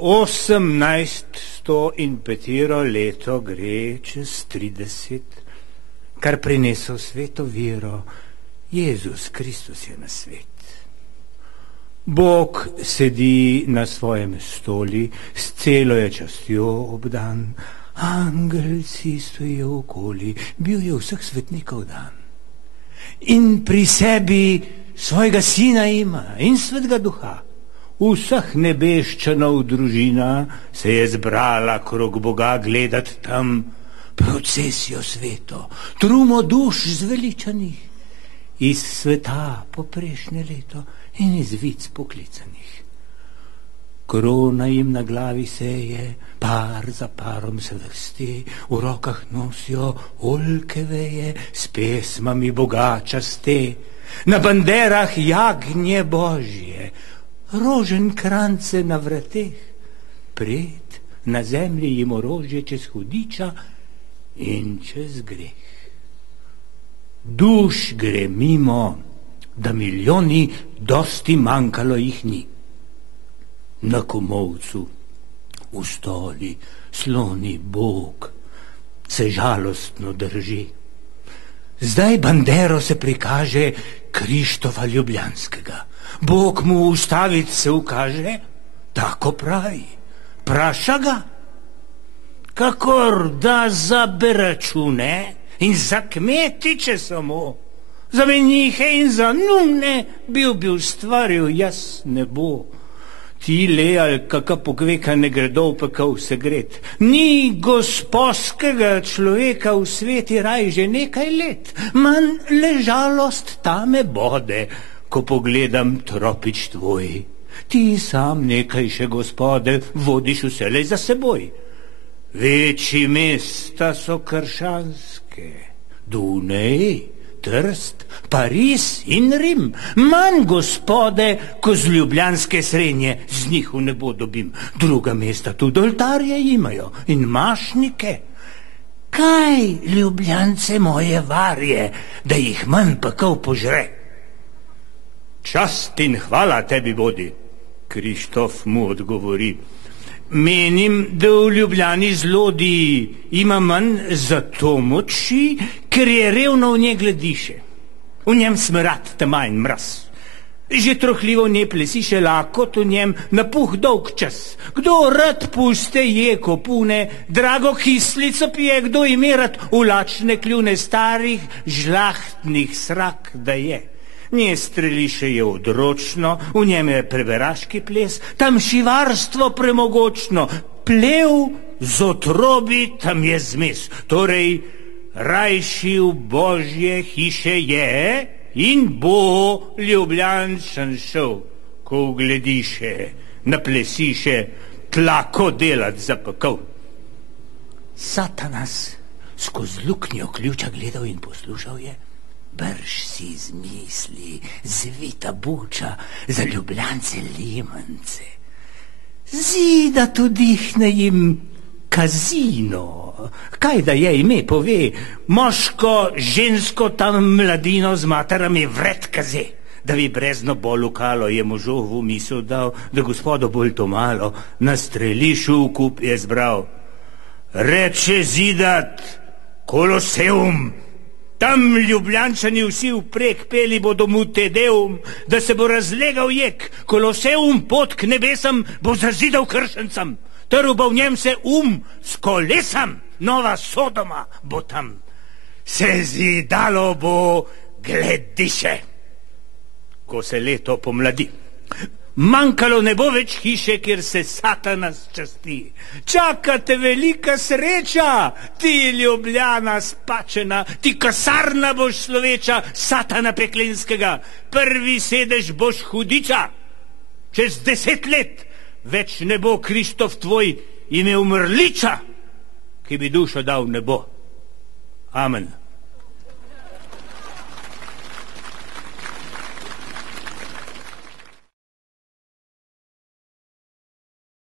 1805 leto gre čez 30, kar prinesel sveto vero. Jezus Kristus je na svet. Bog sedi na svojem stoli, s celo je častjo obdan, angelci stojijo okoli, bil je vseh svetnikov dan. In pri sebi svojega sina ima in svetega duha. Vseh nebeščanov družina se je zbrala krog Boga gledat tam procesijo sveto, trumo duš zveličanih, iz sveta poprejšnje leto in iz vic poklicanih. Krona jim na glavi seje, par za parom se vrsti, v rokah nosijo oljke veje, s pesmami Boga časte, na banderah jagnje Božje, rožen krance na vrateh, pred na zemlji jim orožje čez hudiča in čez greh. Duš gre mimo, da milijoni dosti manjkalo jih ni. Na komolcu, v stoli, sloni Bog se žalostno drži. Zdaj bandero se prikaže Krištofa Ljubljanskega. Bog mu ustaviti se ukaže, tako pravi, praša ga, kakor da za beračune in za kmetiče samo, za menihe in za numne bi ustvaril jaz nebo. Ti le ali kaka pogveka ne gredo v pekel se gret. Ni gospodskega človeka v sveti raj že nekaj let, manj le žalost ta me bode, ko pogledam tropič tvoj. Ti sam nekaj še, Gospode, vodiš vselej za seboj. Večji mesta so krščanske, Dunej, Trst, Pariz in Rim. Manj, Gospode, ko z ljubljanske srenje z njih v nebo dobim. Druga mesta tudi oltarje imajo in mašnike. Kaj Ljubljance moje varje, da jih manj pekel požre? Čast in hvala tebi bodi, Krištof mu odgovori. Menim, da v Ljubljani zlodiji ima manj zato moči, ker je revno v nje glediše. V njem smrad, tema in mraz. Že trohljivo v nje plesiše lakot, v njem napuh dolg čas. Kdo rad puste je kopune, drago kislico pije, kdo ime rad ulačne kljune starih, žlahtnih srak da je. Nje streliše je odročno, v njem je preberaški ples, tam šivarstvo premogočno, plev z otrobi tam je zmes. Torej, rajši v Božje hiše je in bo Ljubljančan šel, ko uglediše, naplesiše, tlako delat za pekel. Satanas skozi luknjo ključa gledal in poslušal je. Brž si izmisli, zvita buča za Ljubljance limance. Zida tudi dihne jim kazino. Kaj da je ime, pove, moško, žensko, tam mladino z materami vred kaze. Da bi brezno bolj lukalo je možovu misel dal, da Gospodo bolj to malo na strelišu v kup je zbral. Reče zidat Koloseum, tam Ljubljančani vsi vprek peli bodo mu Tedeum, da se bo razlegal jek, Koloseum pot k nebesam bo zazidal kršencam, trl bo v njem se s kolesam, nova Sodoma bo tam, se zidalo bo glediše, ko se leto pomladi. Manjkalo ne bo več hiše, kjer se Satanas časti. Čakate velika sreča, ti Ljubljana spačena, ti kasarna boš sloveča, Satana peklenskega, prvi sedež boš hudiča. Čez 10 let več ne bo Krištof tvoj imel mrliča, ki bi dušo dal nebo. Amen.